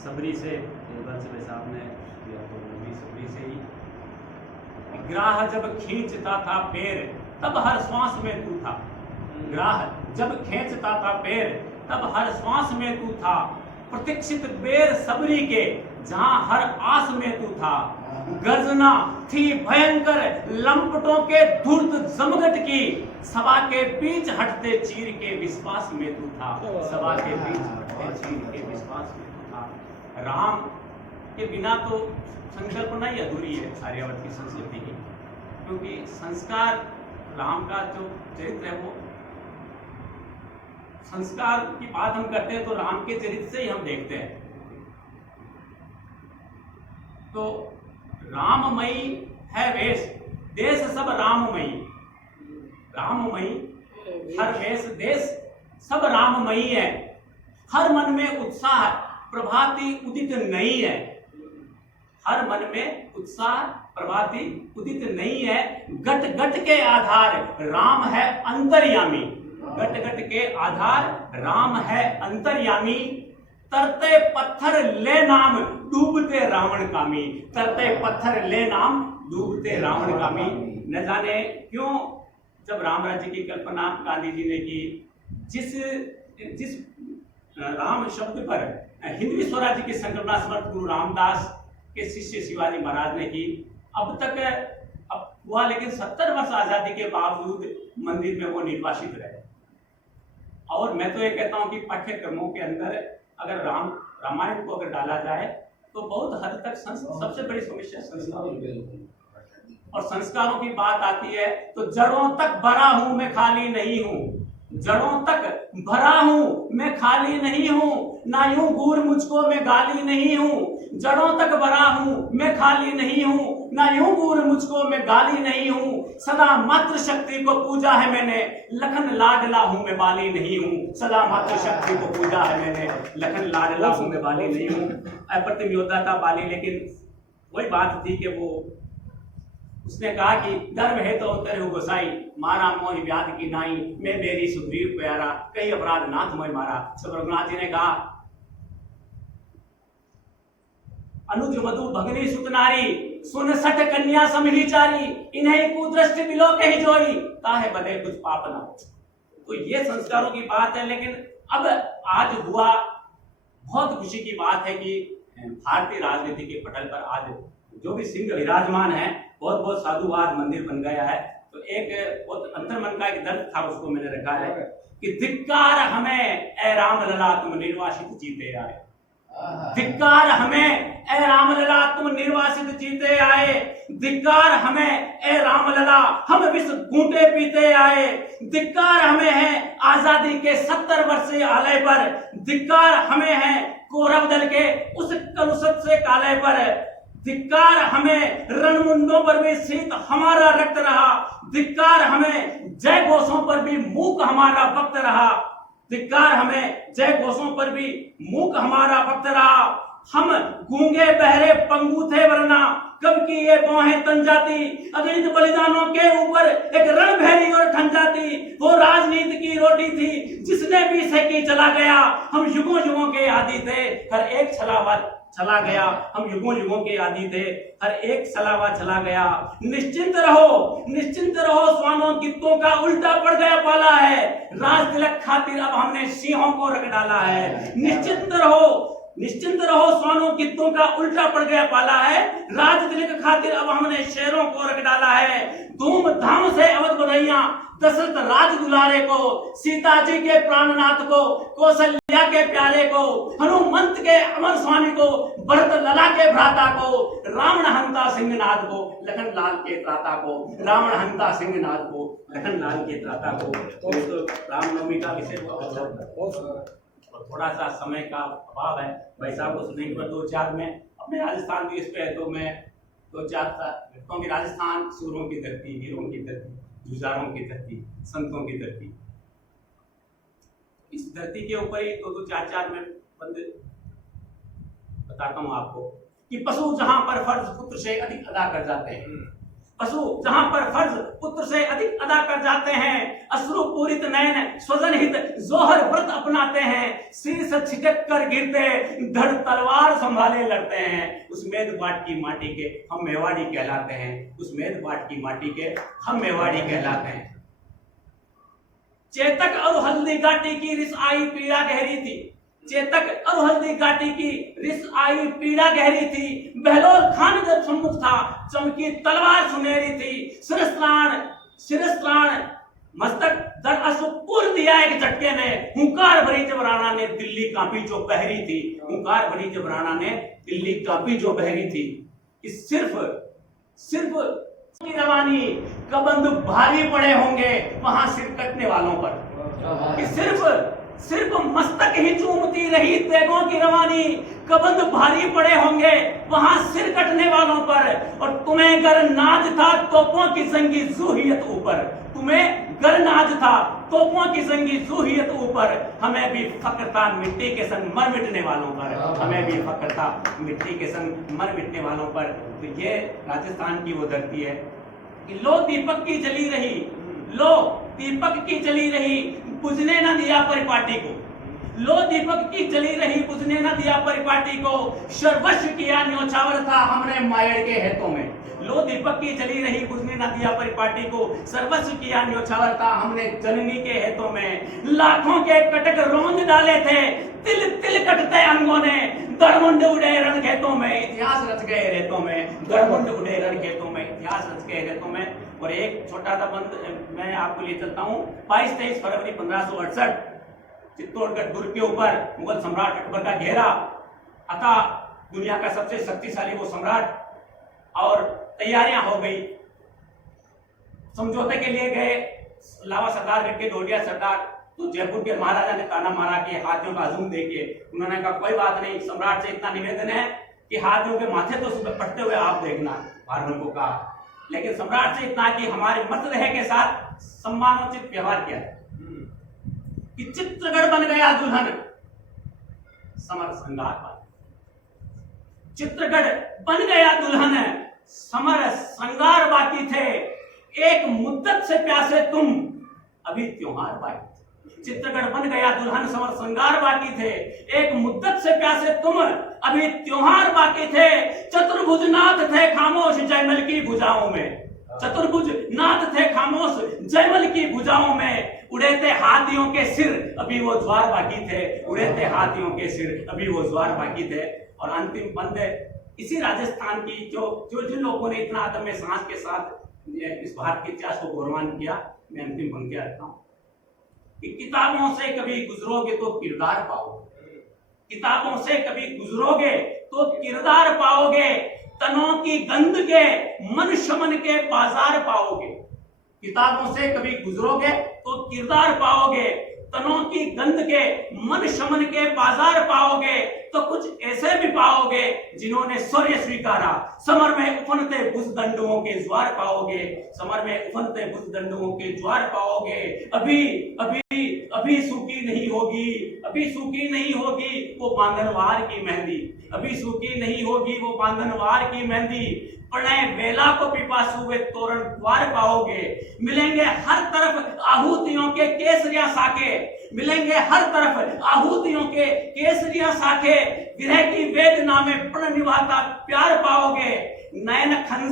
सबरी से भाई साहब ने किया तो वो भी सबरी से ही। ग्राह जब खींचता था पैर तब हर श्वास में तू था। ग्राह जब खींचता था पैर तब हर श्वास में तू था। प्रतीक्षित बेर सबरी के जहां हर आस में तू था। गर्जना थी भयंकर लंपटों के धूर्त जमघट की। सभा के बीच हटते चीर के विश्वास में तू था। सभा के बीच हटते चीर के विश्वास में तू था। राम के बिना तो संकल्पना ही अधूरी है आर्यावर्त की संस्कृति की, क्योंकि संस्कार राम का जो चरित्र है वो संस्कार की बात हम करते हैं तो राम के चरित्र से ही हम देखते हैं। तो राममयी है वेश देश सब राममयी। राममयी हर वेश देश सब राममयी है। हर मन में उत्साह प्रभाति उदित नहीं है। हर मन में उत्साह प्रभाति उदित नहीं है। गट गट के आधार राम है अंतर्यामी। गट गट के आधार राम है अंतर्यामी। तरते पत्थर ले नाम डूबते रावण कामी। तरते पत्थर ले नाम डूबते रावण कामी। न जाने क्यों जब राम राज्य की कल्पना गांधी जी ने की, जिस राम शब्द पर हिंदवी स्वराज्य की संकल्पना समर्थ गुरु रामदास के शिष्य शिवाजी महाराज ने की, अब हुआ, लेकिन 70 वर्ष आजादी के बावजूद मंदिर में वो निर्वासित रहे। और मैं तो ये कहता हूँ कि पाठ्यक्रमों के अंदर अगर रामायण को अगर डाला जाए तो बहुत हद तक सबसे बड़ी समस्या संस्कारों की, और संस्कारों की बात आती है तो जड़ों तक भरा हूं मैं खाली नहीं हूं। जड़ों तक भरा हूं मैं खाली नहीं हूं। ना यूं गूर मुझको मैं गाली नहीं हूं। जड़ों तक भरा हूं मैं खाली नहीं हूं। ना यूं गूर मुझको मैं गाली नहीं हूं। सदा मातृ शक्ति को पूजा है मैंने लखन लाडला हूं मैं बाली नहीं हूं। सदा मातृ शक्ति को पूजा है मैंने लखन लाडला हूं मैं बाली नहीं हूं। अप्रतिम योद्धा था बाली, लेकिन वही बात थी कि वो उसने कहा कि धर्म है तो उतरे गोसाई मारा मोहि व्याध की नाई। मैं मेरी सुग्रीव प्यारा कई अपराध नाथ मोहि मारा। सब रघुनाथ जी ने कहा अनुज वधु भगनी सुतनारी सुन सठ कन्या समहिचारी। इन्हें कुदृष्टि बिलो कही जोई काहे बदे कुछ पाप न हो। तो ये संस्कारों की बात है। लेकिन अब आज हुआ, बहुत खुशी की बात है कि भारतीय राजनीति के पटल पर आज जो भी सिंह विराजमान है, बहुत बहुत साधुवाद मंदिर बन गया है। तो एक बहुत अंतर्मन का एक दर्द था, उसको मैंने रखा है कि धिक्कार हमें ए राम लला तुम निर्वासित जीते आए। धिक्कार हमें ए राम लला तुम निर्वासित जीते आए। धिक्कार हमें ए राम लला हम विष घूंटे पीते आए। धिक्कार हमें है आजादी के 70 वर्षीय आलय पर। धिक्कार हमें है कौरव दल के उस कलुषित से काले पर। धिक्कार हमें रणमुंडों पर भी शीत हमारा रक्त रहा। धिक्कार हमें जय घोषों पर भी मूक हमारा वक्त रहा। धिक्कार हमें जय घोषों पर भी मूक हमारा वक्त रहा। हम गूंगे बहरे पंगु थे वरना कब की ये बाहें तन जाती। अगणित बलिदानों के ऊपर एक रणभेरी और ठन जाती। वो राजनीति की रोटी थी जिसने भी सेकी चला गया। हम युगों युगों के आदी थे, हर एक छलावा चला गया। हम युगों युगों के आदी थे, हर एक सलावा चला गया। निश्चिंत रहो स्वानों कित्तों का उल्टा पड़ गया पाला है। राज तिलक खातिर अब हमने सिंहों को रख डाला है। निश्चिंत रहो स्वानों कित्तों का उल्टा पड़ गया पाला है। राज तिलक खातिर अब हमने शेरों को रख डाला है। धूमधाम से अवध बधाइयां दशरथ राज दुलारे को, सीता जी के प्राणनाथ को, कौशल्या के प्यारे को, हनुमंत के अमर स्वामी को, भरत लला के भ्राता को, रावण हंता सिंहनाद को, लखन लाल के त्राता को, रावण हंता सिंहनाद को, लखन लाल के त्राता को। तो रामनवमी का विषय और थोड़ा सा समय का अभाव है। भाई साहब को सुनने पर 2-4 में अपने राजस्थान भी इस पे है, तो मैं 2-4 क्योंकि राजस्थान सूरों की धरती, वीरों की धरती, जुझारों की धरती, संतों की धरती, इस धरती के ऊपर ही 2-4 में बंद बताता हूं आपको कि पशु जहां पर फर्ज पुत्र से अधिक अदा कर जाते हैं, पशु जहां पर फर्ज पुत्र से अधिक अदा कर जाते हैं, अश्रु पूरित नयन स्वजन हित जोहर व्रत अपनाते हैं, शीर्ष छिटक कर गिरते धड़ तलवार संभाले लड़ते हैं, उस मेदबाट की माटी के हम मेवाड़ी कहलाते हैं, उस मेदबाट की माटी के हम मेवाड़ी कहलाते हैं। चेतक और हल्दी घाटी की रिस आई पीड़ा गहरी थी, चेतक और हल्दी घाटी की रिस आई पीड़ा गहरी थी, बहलोल खान जब सम्मुख था चमकी तलवार सुनहरी थी, शिरस्त्राण मस्तक दर अश्रुपूर दिया एक झटके ने, हुंकार भरी जब राणा ने दिल्ली कांपी जो बहरी थी, हुंकार भरी जब राणा ने दिल्ली कांपी जो बहरी थी। इस सिर्फ की रवानी कबंध भारी पड़े होंगे वहां सिर कटने वालों पर, कि सिर्फ मस्तक ही चूमती रही तेगों की रवानी, कबंध भारी पड़े होंगे वहां सिर कटने वालों पर, और तुम्हें गर नाज था तोपों की जंगी जूहियत ऊपर, तुम्हें गर नाज था तोपों की जंगी जूहियत ऊपर, हमें भी फक्र था मिट्टी के संग मर मिटने वालों पर, हमें भी फक्र था मिट्टी के संग मर मिटने वालों पर। तो ये राजस्थान की वो धरती है कि लो दीपक की जली रही, लो दीपक की जली रही बुझने न दिया परिपाटी को, लो दीपक की जली रही बुझने न दिया परिपाटी को, सर्वस्व किया न्योछावर था हमने मायड़ के हेतों में, लो दीपक की जली रही बुझने न दिया परिपाटी को, सर्वस्व किया न्योछावर था हमने जननी के हेतों में, लाखों के कटक रोंद डाले थे तिल तिल कटते अंगों ने, दरमुंड उड़े रण खेतों में इतिहास रच गए रेतों में, दरमुंड उड़े रण खेतों में इतिहास रच गए रेतों में। और एक छोटा सा बंद मैं आपको ले चलता हूँ। 22-23 फरवरी 1568 चित्तौड़गढ़ दुर्ग के ऊपर मुगल सम्राट अकबर का घेरा, अतः दुनिया का सबसे शक्तिशाली वो सम्राट, और तैयारियां हो गई, समझौते के लिए गए लावा सरदार गढ़ के डोडिया सरदार, तो जयपुर के महाराजा ने ताना मारा कि हाथियों का हजूम देके, उन्होंने कहा कोई बात नहीं, सम्राट से इतना निवेदन है कि हाथियों के माथे तो सुबह पड़ते हुए आप देखना, भारत को कहा, लेकिन सम्राट से इतना कि हमारे मृतदेह के साथ सम्मानोचित व्यवहार किया कि चित्रगढ़ बन गया दुल्हन समर श्रृंगार बाकी, चित्रगढ़ बन गया दुल्हन समर श्रृंगार बाकी थे, एक मुद्दत से प्यासे तुम अभी त्योहार बाकी, चित्रगढ़ बन गया दुल्हन समर श्रृंगार बाकी थे, एक मुद्दत से प्यासे तुम अभी त्योहार बाकी थे, चतुर्भुज नाथ थे खामोश जयमल की भुजाओं में, चतुर्भुज नाथ थे खामोश जयमल की भुजाओं में, उड़े थे हाथियों के सिर अभी वो ज्वार बाकी थे, उड़े थे हाथियों के सिर अभी वो ज्वार बाकी थे। और अंतिम बंद इसी राजस्थान की जो जिन लोगों ने इतना आदम सांस के साथ इस भारत के इतिहास को गौरवान्वित किया, मैं अंतिम पंक्ति रखता हूँ कि किताबों से कभी गुजरोगे तो किरदार पाओगे, किताबों से कभी गुजरोगे तो किरदार पाओगे, तनों की गंध के मन शमन के बाजार पाओगे, किताबों से कभी गुजरोगे तो किरदार पाओगे, तनों की गंध के मन शमन के बाजार पाओगे, तो कुछ ऐसे भी पाओगे जिन्होंने शौर्य स्वीकारा, समर में उफनते भुजदंडुओं के ज्वार पाओगे, समर में उफनते भुजदंडुओं के ज्वार पाओगे, अभी अभी अभी सूखी नहीं होगी, अभी सूखी नहीं होगी वो बांधनवार की मेहंदी, अभी सूखी नहीं होगी वो बांधनवार की मेहंदी, प्रणय वेला को पिपासु वे तोरण द्वार पाओगे, मिलेंगे हर तरफ आहूतियों के केसरिया साके, मिलेंगे हर तरफ आहूतियों के केसरिया साके, विरह की वेदना में प्रण निभाता प्यार पाओगे, नयन खंज